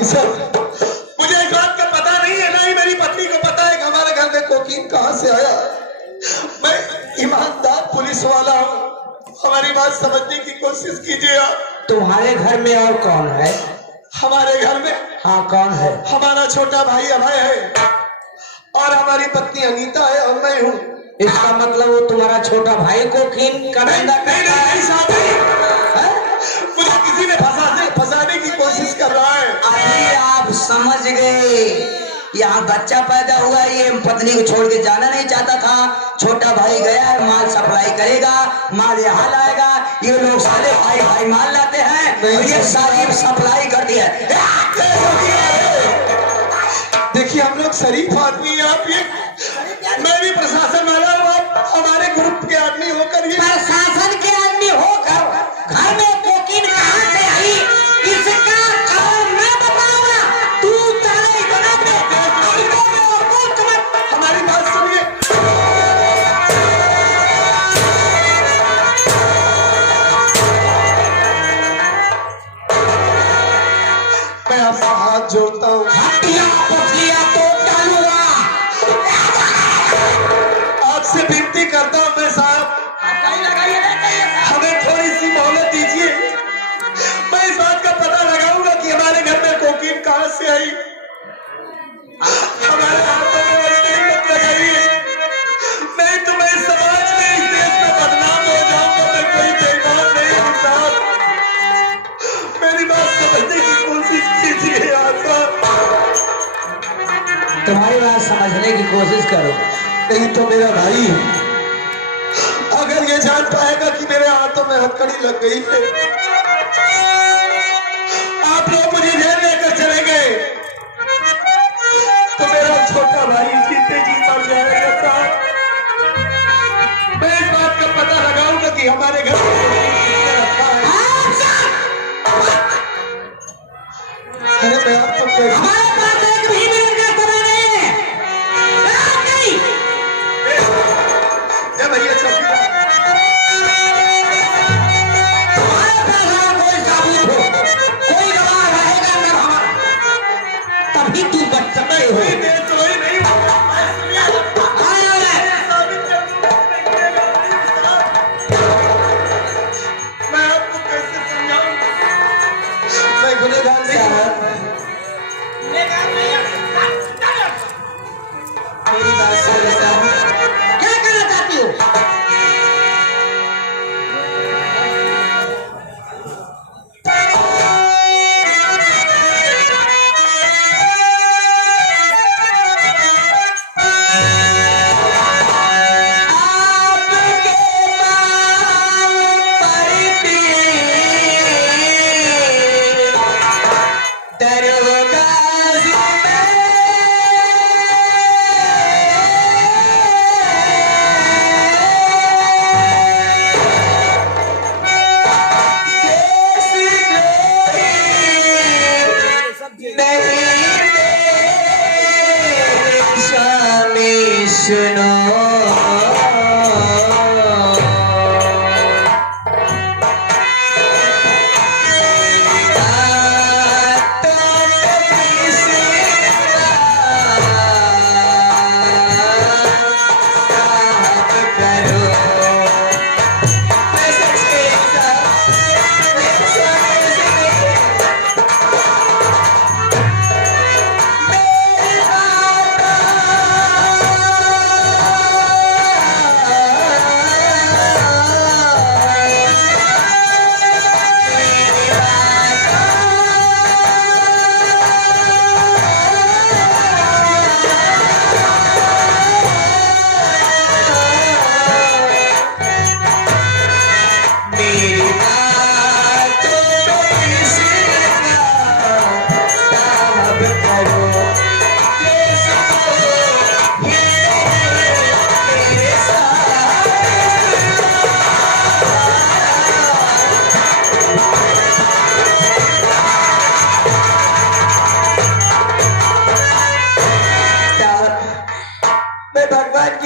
नहीं सर, मुझे इस बात का पता नहीं है, ना ही मेरी पत्नी को पता है कि हमारे घर में कोकीन कहां से आया। मैं ईमानदार पुलिस वाला हूँ, हमारी बात समझने की कोशिश कीजिए आप। तुम्हारे घर में और कौन है? हमारे घर में हाँ कौन है? हमारा छोटा भाई अभय है और हमारी पत्नी अनीता है और मैं हूँ। इसका मतलब वो तुम्हारा छोटा भाई कोकीन का धंधा करता है? मुझे किसी ने फंसाने की कोशिश कर रहा है। अभी आप समझ गए, यहाँ बच्चा पैदा हुआ, ये पत्नी को छोड़ के जाना नहीं चाहता था। छोटा भाई गया है, माल सप्लाई करेगा, माल यहाँ लाएगा। ये लोग सारे भाई भाई माल लाते हैं और ये सारी सप्लाई करती है। देखिए हम लोग शरीफ आदमी हैं, आप ये मैं भी प्रशासन वाला हूँ, आप हमारे ग्रुप के आदमी होकर ये प्रशासन के आदमी होकर घर में कोकीन कहाँ से आई, इसका कारण मैं बताऊंगा। तू चले हमारी बात सुनिए। मैं आपका हाथ जोड़ता हूँ, आपसे विनती करता हूँ मैं साहब, हमें थोड़ी सी मोहलत दीजिए। मैं इस बात का पता लगाऊंगा कि हमारे घर में कोकीन कहां से आई। हमारे हाथों में नहीं मत लगाइए, नहीं तो मैं इस समाज में, इस देश में बदनाम हो जाऊंगा। मैं कोई बेईमान नहीं हूं साहब, मेरी बात समझने की कोशिश कीजिए आप। तुम्हारी बात समझने की कोशिश करो, नहीं तो मेरा भाई अगर ये जान पाएगा कि मेरे हाथों में हथकड़ी लग गई है, आप लोग मुझे जेल लेकर चले गए तो मेरा छोटा भाई जीते जी मर जाएगा साहब। मैं इस बात का पता लगाऊंगा कि हमारे घर में किसने रखा है। अरे मैं आपको कैसे भैया तभी तू बच सकते हो। मैं आपको कैसे समझाऊं, मैं गुनहगार नहीं हूं। मेरी बात समझता हूं, क्या करना चाहती हो?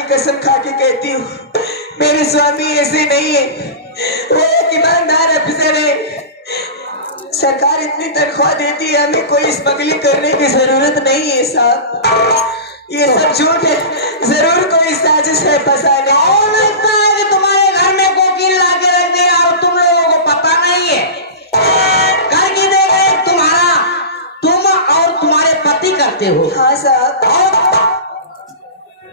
कसम खा के कहती हूँ, मेरे स्वामी ऐसे नहीं है, वो एक ईमानदार अफसर है। सरकार इतनी तनख्वाह देती है, हमें कोई स्मगलिंग करने की जरूरत नहीं है साहब। ये सब झूठ है, जरूर कोई साजिश है फंसाने। और लगता है कि तुम्हारे घर में कोकीन लाके रख दिया और तुम लोगों को पता नहीं है। करके देखे तुम और तुम्हारे पति करते हो। हाँ साहब। और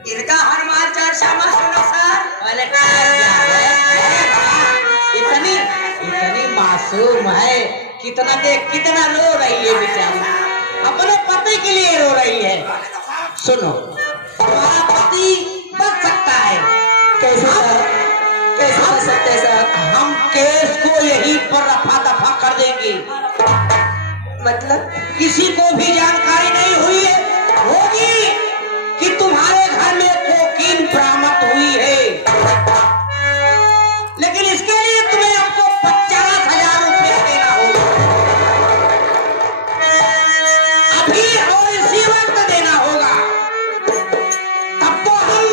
इनका हर माल चार शामा सुनो सर। पहले इतनी इतनी मासूम है, कितना रो रही है बेचारी, अपने पति के लिए रो रही है। सुनो, तुम्हारा पति बच सकता है। कैसे साहब, कैसे बच सकते हैं साहब? हम केस को यहीं पर रफा दफा कर देंगे। मतलब किसी को भी जानकारी नहीं हुई है होगी कि तुम्हारे घर में कोकीन बरामद हुई है, लेकिन इसके लिए तुम्हें हमको 50,000 रुपया देना होगा अभी, और इसी वक्त देना होगा। तब तो हम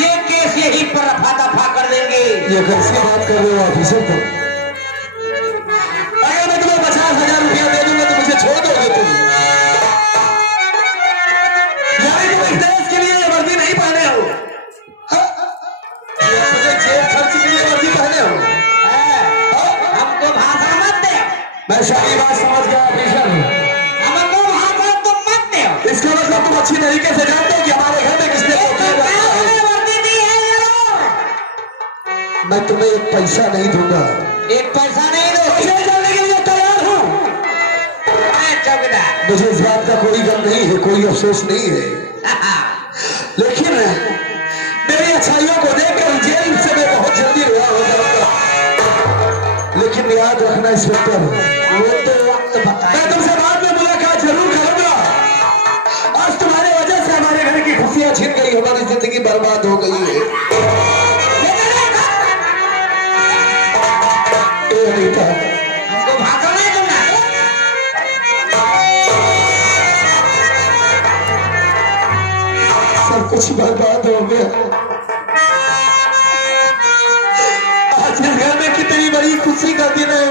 ये केस यहीं पर रफा दफा कर देंगे। ये कैसी बात कर रहे हो ऑफिसर तुम? अगर मैं तुम्हें 50,000 रुपया दे दूंगा तो मुझे छोड़ दोगे तुम? यानी तुम इस देश के लिए ये वर्दी नहीं पहने हो? हाँ? ये अपने जेब खर्च के लिए वर्दी पहने हो? हमको भाषण मत दे। मैं सारी बात समझ गया ऑफिसर। हमको भाषण तुम मत दे। इसका मतलब तुम अच्छी तरीके से जानते हो कि हमारे घर में किसने कोकीन रखा है। वर्दी दी है जरूर। मैं तुम्हें एक पैसा नहीं दूंगा। एक पैसा नहीं दो। पैसे जाने के लिए तैयार हूँ। चौकीदार, मुझे इस बात का कोई गम नहीं है, कोई अफसोस नहीं है, लेकिन मेरी अच्छाइयों को देखकर जेल से मैं बहुत जल्दी रिहा हो जाऊंगा। लेकिन याद रखना इंस्पेक्टर, वो तो वक्त बताए। मैं तुमसे बाद में मुलाकात जरूर करूंगा। आज तुम्हारे वजह से हमारे घर की खुशियां छिन गई, हमारी जिंदगी बर्बाद हो गई है। ये नहीं था, हमको भाषण नहीं दूंगा। सब कुछ बर्बाद हो गया। आज इस घर में कितनी बड़ी खुशी का दिन है,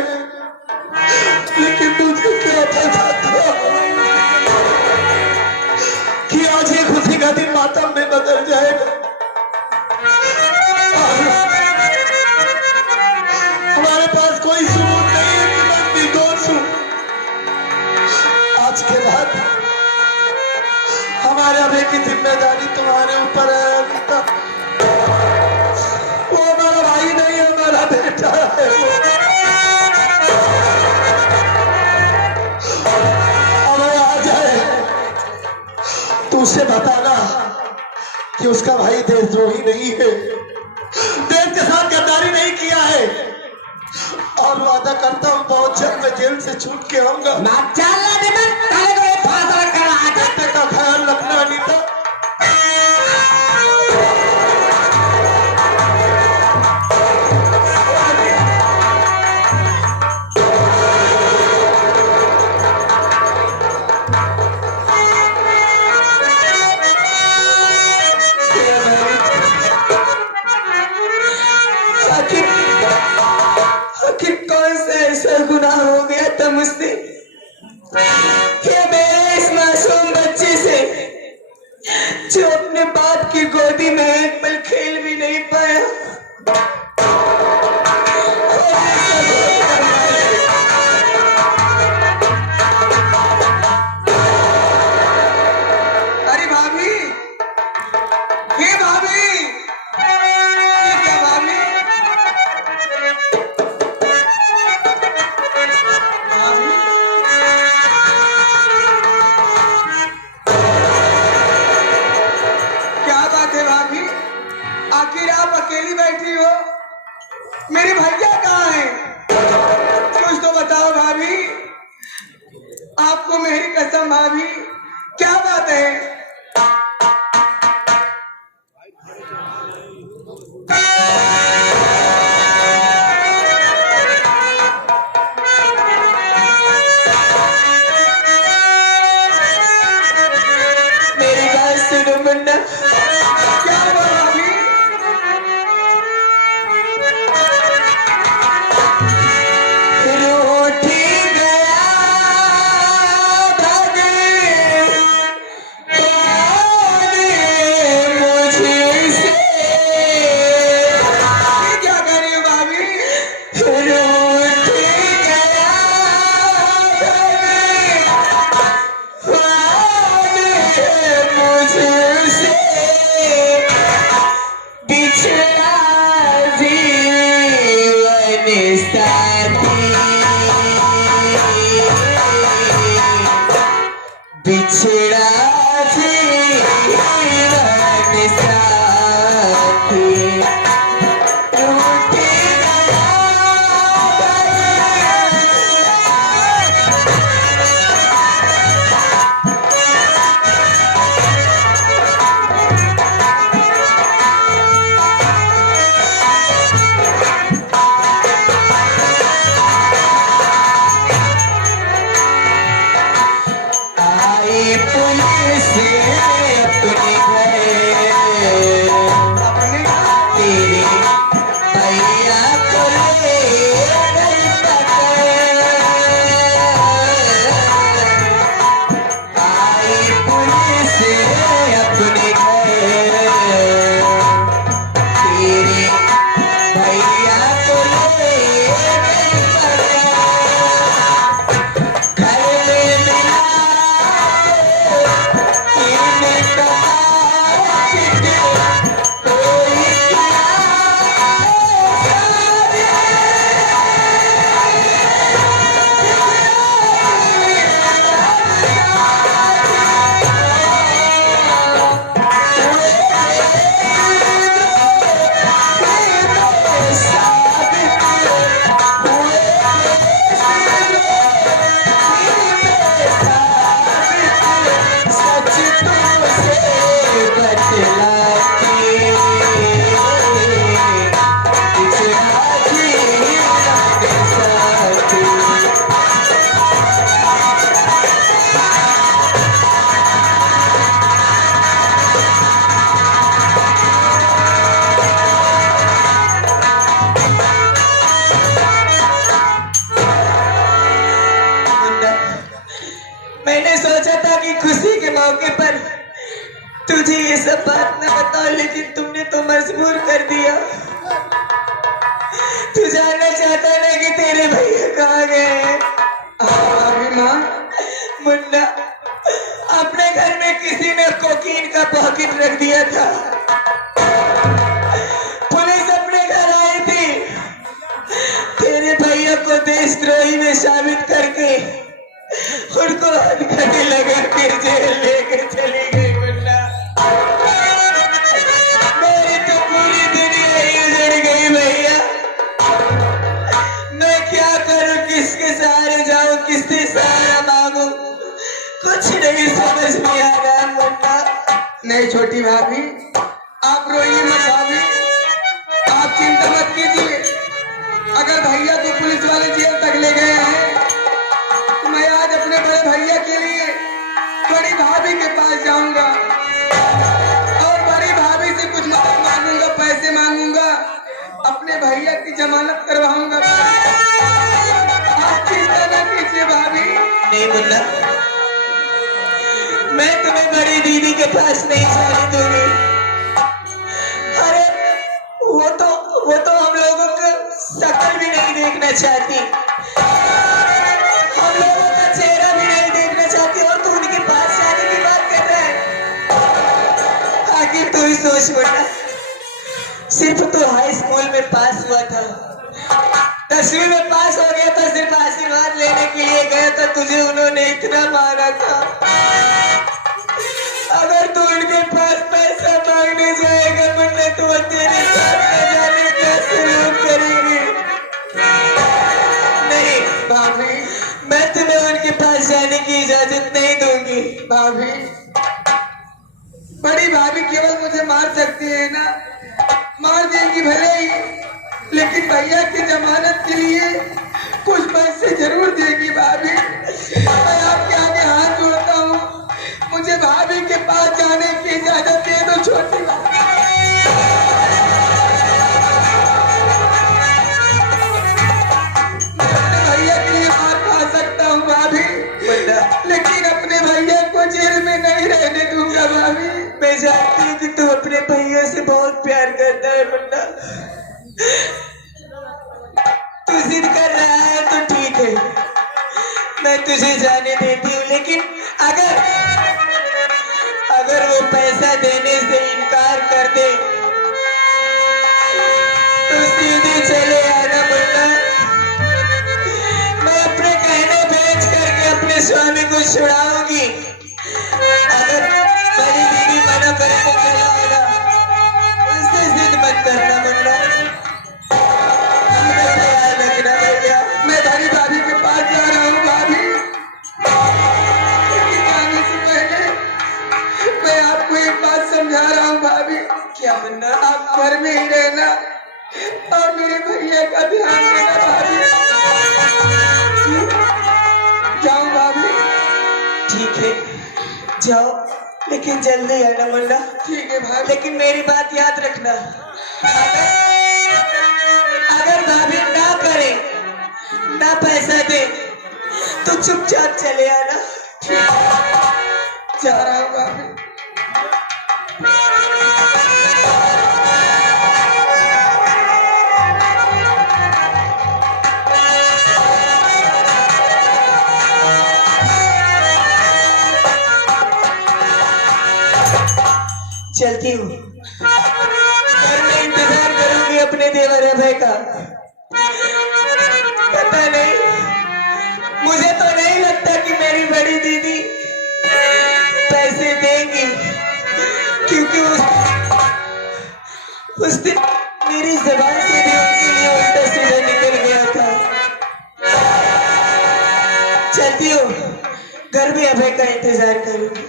लेकिन मुझे क्या पता था कि आज ये खुशी का दिन मातम में बदल जाएगा। हमारे पास कोई सबूत नहीं है कि मैं निर्दोष हूं। आज के बाद हमारे अभी की जिम्मेदारी तुम्हारे ऊपर है अनीता। वो हमारा भाई नहीं है, हमारा बेटा है। अब वो आ जाए तो उसे बताना कि उसका भाई देशद्रोही नहीं है, देश के साथ गद्दारी नहीं किया है, और वादा करता हूँ बहुत जल्द मैं जेल से छूट के आऊंगा। तब तक का ख्याल रखना अनीता। आखिर कौन सा ऐसा गुनाह हो गया था मुझसे कि मेरे इस मासूम बच्चे से, जो अपने बाप की गोदी में एक पल खेल भी नहीं पाया, अरे भाभी, ये भाभी, ये क्या भाभी? क्या बात है भाभी, आखिर आप अकेली बैठी हो? मेरे भैया कहाँ हैं? कुछ तो बताओ भाभी। आपको मेरी कसम भाभी, क्या बात है? मेरी बात सुनो मुन्ना, क्या हुआ भाभी? रूठी साथी बिछड़ा जीवन साथी टूट पुलिस अपने घर तेरे भैया को ले गई पकड़ आई पुलिस अपने घर तेरे भैया को ले गई पकड़ घर में मिला मैंने सोचा था कि खुशी के मौके पर तुझे ये सब बात न बताओ, लेकिन तुमने तो मजबूर कर दिया। तू जानना चाहता ना कि तेरे भैया कहाँ गए हैं? माँ मुन्ना, अपने घर में किसी ने कोकीन का पॉकेट रख दिया था। पुलिस अपने घर आई थी, तेरे भैया को देशद्रोही में साबित करके उनको हथकड़ी लगा के जेल लेके चली गई। मुन्ना, मेरी तो पूरी दुनिया ही उजड़ गई भैया। मैं क्या करूं, किसके सहारे जाऊं, किससे सहारा मांगू, कुछ नहीं समझ में आ रहा। मुन्ना, नहीं छोटी भाभी, आप रोइए मत भाभी, आप चिंता मत कीजिए। अगर भैया को पुलिस वाले जेल तक ले गए हैं तो मैं आज अपने बड़े भैया के लिए बड़ी भाभी के पास जाऊंगा और बड़ी भाभी से कुछ मदद मांगूंगा, पैसे मांगूंगा, अपने भैया की जमानत करवाऊंगा। आप चिंता न कीजिए भाभी। नहीं मुन्ना, मैं तुम्हें बड़ी दीदी के पास नहीं जाने दूंगी। अरे वो तो हम लोगों को शक्ल भी नहीं देखना चाहती, हम लोगों का चेहरा भी नहीं देखना चाहती, और तू उनके पास जाने की बात कर रहा है। आखिर तू ही सोच मुन्ना, सिर्फ तो हाई स्कूल में पास हुआ था, 10वीं में पास हो गया था, सिर्फ आशीर्वाद लेने के लिए गया था, तुझे उन्होंने इतना मारा था। अगर तू उनके पास पैसा मांगने जाएगा मुन्ना, तो वो तेरे साथ न जाने का सलूक करेंगे। नहीं भाभी, मैं तुम्हें उनके पास जाने की इजाजत नहीं दूंगी। भाभी, बड़ी भाभी केवल मुझे मार सकती है ना, मार देंगी भले ही, लेकिन भैया की जमानत के लिए कुछ पैसे जरूर देगी भाभी। मैं आपके आगे हाथ जोड़ता हूँ, मुझे भाभी के पास जाने की इजाजत दे दो छोटी भाभी। मैं अपने भैया के लिए मार खा सकता हूँ भाभी, लेकिन अपने भैया को जेल में नहीं रहने दूंगा भाभी। मैं जानती हूँ कि तू अपने भैया से बहुत प्यार करता है मुन्ना, तू जिद कर रहा है तो ठीक है, मैं तुझे जाने देती हूँ, लेकिन अगर वो पैसा देने से इनकार कर दे तो सीधे चले आना मुन्ना। लड़के का ध्यान देना भाभी। जाओ भाभी। ठीक है जाओ, लेकिन जल्दी आना मुन्ना। ठीक है भाभी। लेकिन मेरी बात याद रखना, अगर भाभी ना करे, ना पैसा दे, तो चुपचाप चले आना। जा रहा हूँ भाभी। चलती हूँ और मैं इंतजार करूंगी अपने देवर अभय का। पता नहीं, मुझे तो नहीं लगता कि मेरी बड़ी दीदी पैसे देंगी, क्योंकि उस दिन मेरी जबान से भी उनके लिए उल्टा सीधा निकल गया था। चलती हूँ, घर में अभय का इंतजार करूंगी।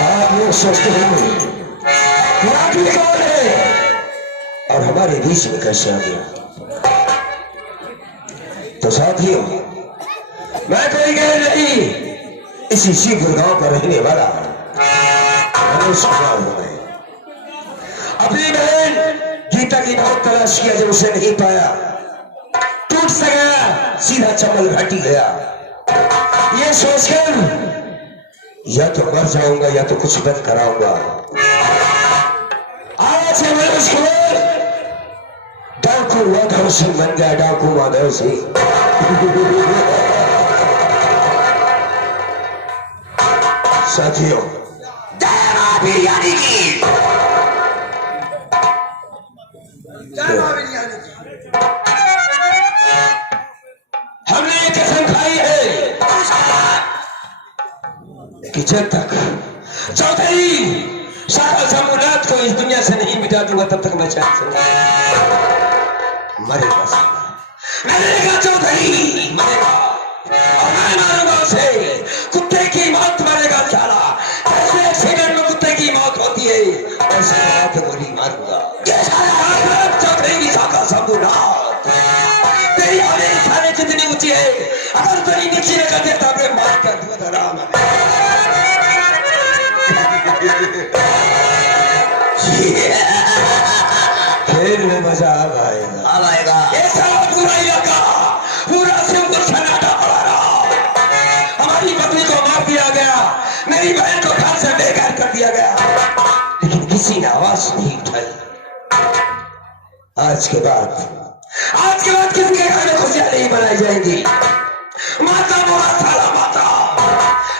आप लोग सोचते होंगे कि आखिर कौन है और हमारे बीच में कैसे आ गया। तो साथियों, मैं कोई गैर नहीं, इसी शिवपुर गांव का रहने वाला मनोज कुमार हूं मैं। अपनी बहन गीता की बहुत तलाश किया, जब उसे नहीं पाया टूट सा गया, सीधा चमल घाटी गया। ये सोचकर या तो मर जाऊंगा या तो कुछ बंद कराऊंगा। आज से मनोज कुमार डाकू माधव सिंह बन गया, डाकू माधव सिंह। साथियों, बिरयानी की हमने ये कसम खाई है कि जब तक चौधरी शाखा शंभुनाथ को इस दुनिया से नहीं मिटा दूंगा, तब तक मैं चैन से मरेगा। मैंने कहा चौधरी मरेगा और मैं मारूंगा उसे। कुत्ते की मौत मरेगा साला, जैसे एक्सीडेंट में कुत्ते की मौत होती है ऐसे हाथ गोली मारूंगा। चौधरी की शाखा शंभुनाथ, तेरी हमारी सारे जितनी ऊंची है, अगर तेरी नीचे लगा दे तो मैं मार कर दूंगा। फिर में मजा आएगा, अब आएगा। ये सारा पूरा इलाका, पूरा सिंहपुर सन्नाटा पड़ा रहा। हमारी पत्नी को मार दिया गया, मेरी बहन को घर से बेघर कर दिया गया, लेकिन किसी ने आवाज नहीं उठाई। आज के बाद किसी के घर में खुशियां नहीं मनाई जाएंगी। माता मोरा साला माता,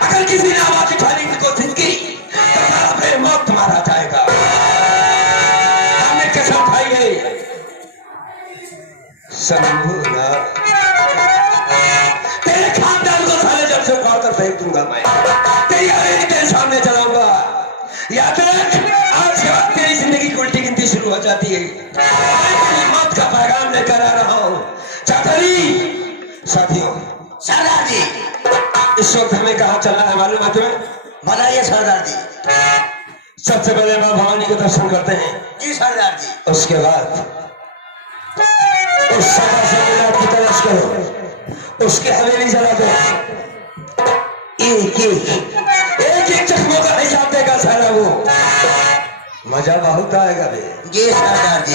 अगर किसी ने आवाज उठाने की कोशिश की तो साला फिर मौत मारा जाएगा। हमने कसम खाई है शंभुनाथ, तेरे खानदान को साले जब से उखाड़ कर फेंक दूंगा मैं, तेरी हवेली तेरे सामने चलाऊंगा। याद रख, आज के बाद तेरी जिंदगी की उल्टी गिनती शुरू हो जाती है। मैं मौत का पैगाम लेकर आ रहा हूं। चाकरी साथियों, सरदार जी, इस वक्त हमें कहाँ चलना है मालूम है तुम्हें? बताइए सरदार जी। सबसे पहले मां भवानी के दर्शन करते हैं। जी सरदार जी। उसके बाद उस शाखा शंभुनाथ की तलाश करो, उसके हवेली जला दो। एक जख्मों का हिसाब देगा साला वो। मजा बहुत आएगा बे। जी सरदार जी।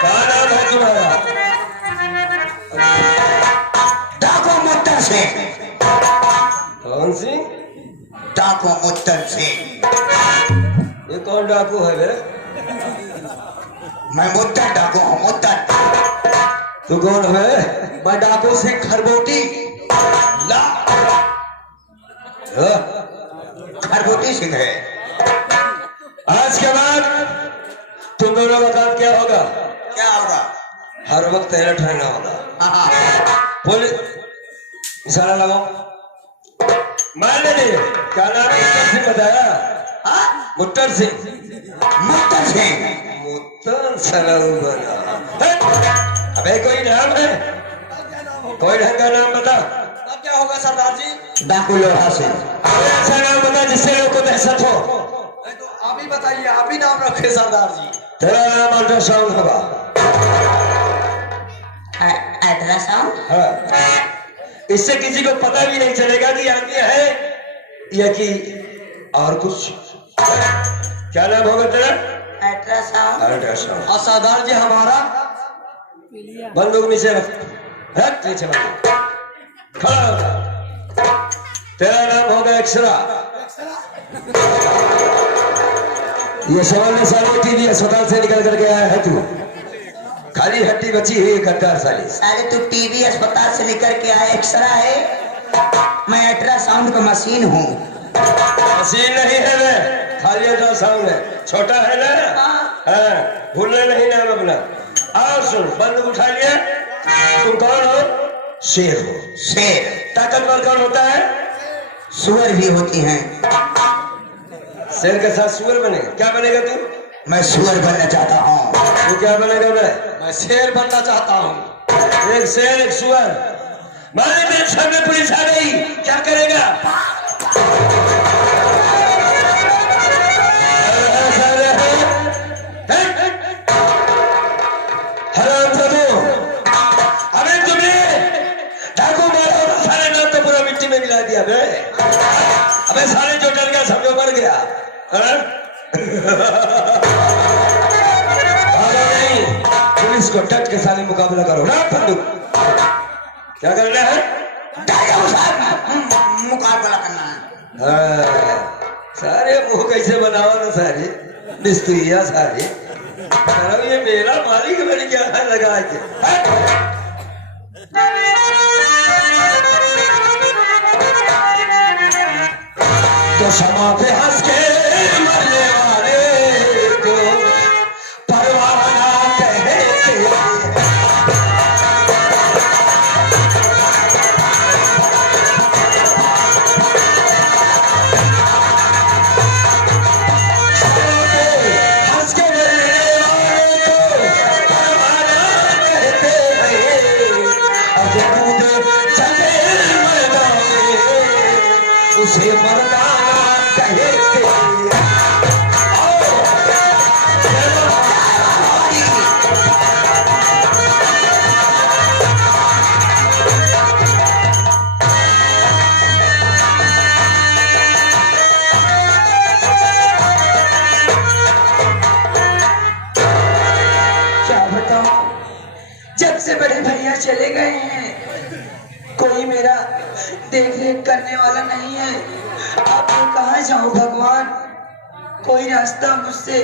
क्या नाम है तुम्हारा? डाकू मुत्तर सिंह। कौन सी? डाकू मुत्तर सिंह। ये कौन डाकू है बे? मैं मुत्तर डाकू हूँ, मुत्तर। तू कौन है? मैं डाकू सिंह खरबोटी। ला खरबोटी सिंह है। आज के बाद तुम दोनों का काम क्या होगा? क्या होगा? हर वक्त अलर्ट रहना होगा। पुलिस इशारा लगाओ। मान लीजिए क्या नाम है? मुत्तर सिंह बताया। मुत्तर सिंह। मुत्तर सिंह। मुत्तर सलाऊ बना। अबे कोई नाम है? कोई ढंग का नाम बता। अब क्या होगा सरदार जी? डाकू लोहा सिंह। अबे ऐसा नाम बता जिससे लोग को दहशत हो। तो आप ही बताइए, आप ही नाम रखे सरदार जी। तेरा नाम अल्ट्रासाउंड होगा। अल्ट्रासाउंड? हाँ। इससे किसी को पता भी नहीं चलेगा कि आदमी है या कि और कुछ। क्या नाम होगा तेरा? अल्ट्रासाउंड। अल्ट्रासाउंड। और सरदार जी हमारा बंदूक नीचे रख। रख नीचे बंदूक। खड़ा हो जा। तेरा नाम होगा एक्सरा। ये सवाल साले टीवी अस्पताल से निकल करके आया है तू। खाली हड्डी बची हुई गद्दार साली। साले तू टीवी अस्पताल से लेकर के आया, एक्सरा है। मैं अल्ट्रासाउंड का मशीन हूँ। मशीन नहीं है मैं, खाली अल्ट्रासाउंड है। छोटा है ना? हाँ। भूलना नहीं नाम अपना। और सुन, बंदूक उठा लिया। तुम कौन हो? शेर हो। शेर। ताकतवर कौन होता है? सुअर भी होती हैं। शेर के साथ सुअर बनेगा? क्या बनेगा तू? मैं सुअर बनना चाहता हूँ। तू क्या बनेगा? मैं शेर बनना चाहता हूँ। एक शेर एक सुअर। माने मेरे सामने पुलिस आ गई, क्या करेगा? अबे तुम्हें डाकू मारा और सारे नाम तो पूरा मिट्टी में मिला दिया बे। अबे सारे जो डर गया समझो मर गया। नहीं, पुलिस को डट के साले मुकाबला करो ना। बंदूक क्या करना है? मुकाबला करना है। सारे मुंह कैसे बनाओ ना सारे मिस्त्रिया सारे। ये मेरा मालिक मैंने क्या है लगा के। तो क्षमा पे हंस के मरने वाले को परवाना कहते। हंस के मरने वाले को परवाना कहते हैं। अब कूद चले मैदान उसे मर्दाना कहते। क्या बताऊं, जब से बड़े भैया चले गए हैं कोई मेरा देख रेख करने वाला नहीं है। अब मैं कहाँ जाऊं भगवान? कोई रास्ता मुझसे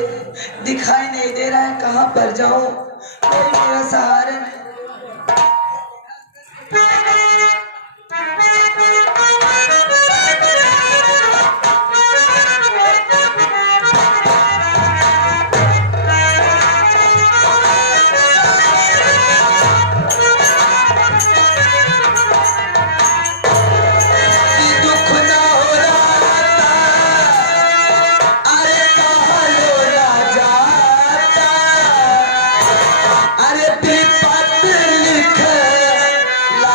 दिखाई नहीं दे रहा है, कहाँ पर जाऊं? कोई मेरा सहारा नहीं। दुख ना हो रहा, अरे कहाँ लोला जाता, अरे विपत लिख ला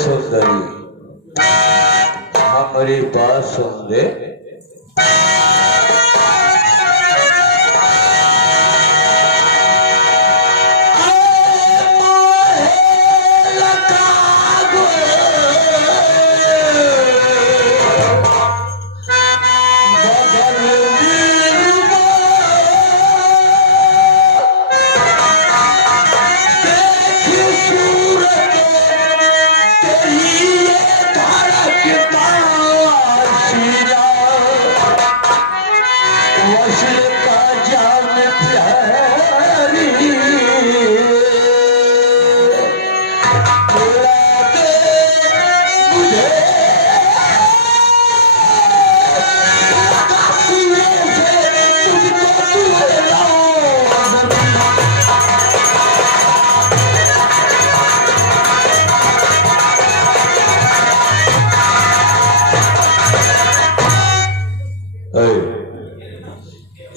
सुंदरी हमारी बात सुन ले।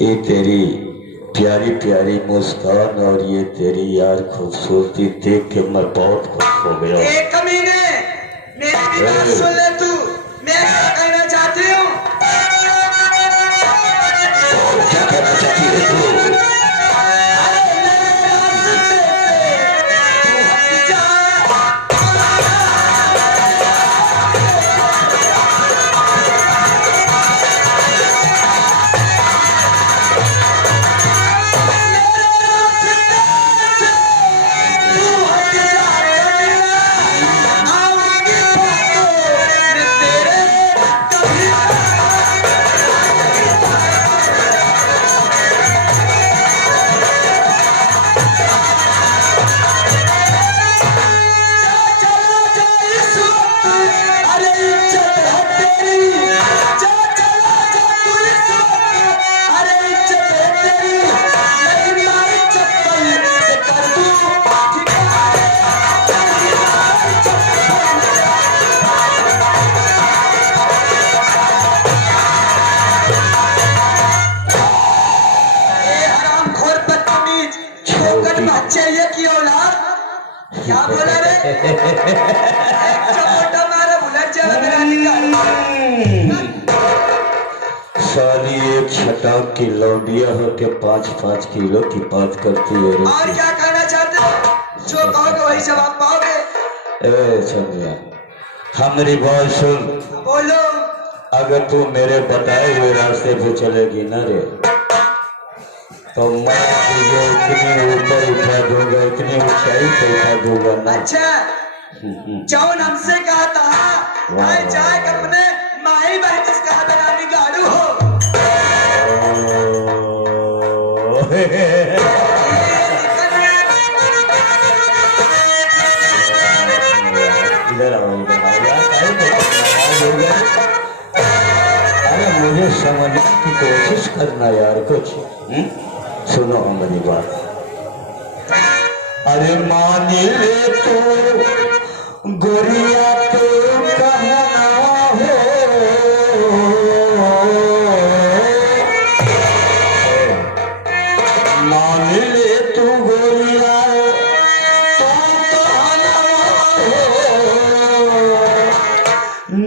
ये तेरी प्यारी प्यारी मुस्कान और ये तेरी यार खूबसूरती देख के मैं बहुत खुश हो गया। एक कमीने, मेरी भी बात सुन ले तू। मैं क्या कहना चाहती हूँ? क्या कहना चाहती है तू? चाहिए की औलाद क्या बोला रे? चपोटा मारा बुलेट चला मेरा निकाल। साली एक छटाक की लौंडिया हो के 5-5 किलो की बात करती है। और क्या कहना चाहते हो? जो कहोगे वही जवाब पाओगे। ए संध्या हमारी बात सुन। बोलो। अगर तू मेरे बताए हुए रास्ते पे चलेगी ना रे तो मैं तुझे इतनी ऊपर उठा दूंगा, इतनी ऊंचाई पे उठा दूंगा ना। अच्छा जौन हमसे कहा था मैं चाहे अपने माही बहन से कहा था नानी गाड़ू हो। इधर आओ अरे मुझे समझने की कोशिश करना यार कुछ। सुनो हमारी बात। अरे मान ले तो गोरिया तो कहना हो मान ले तू गोरिया तो कहना हो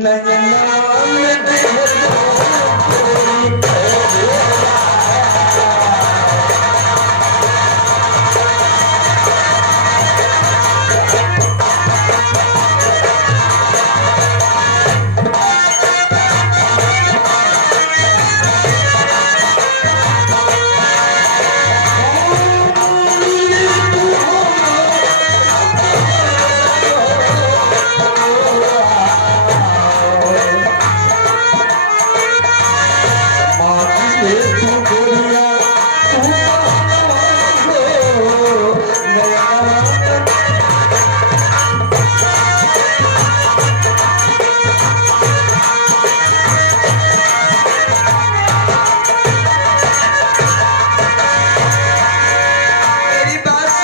नैना में मेरी जान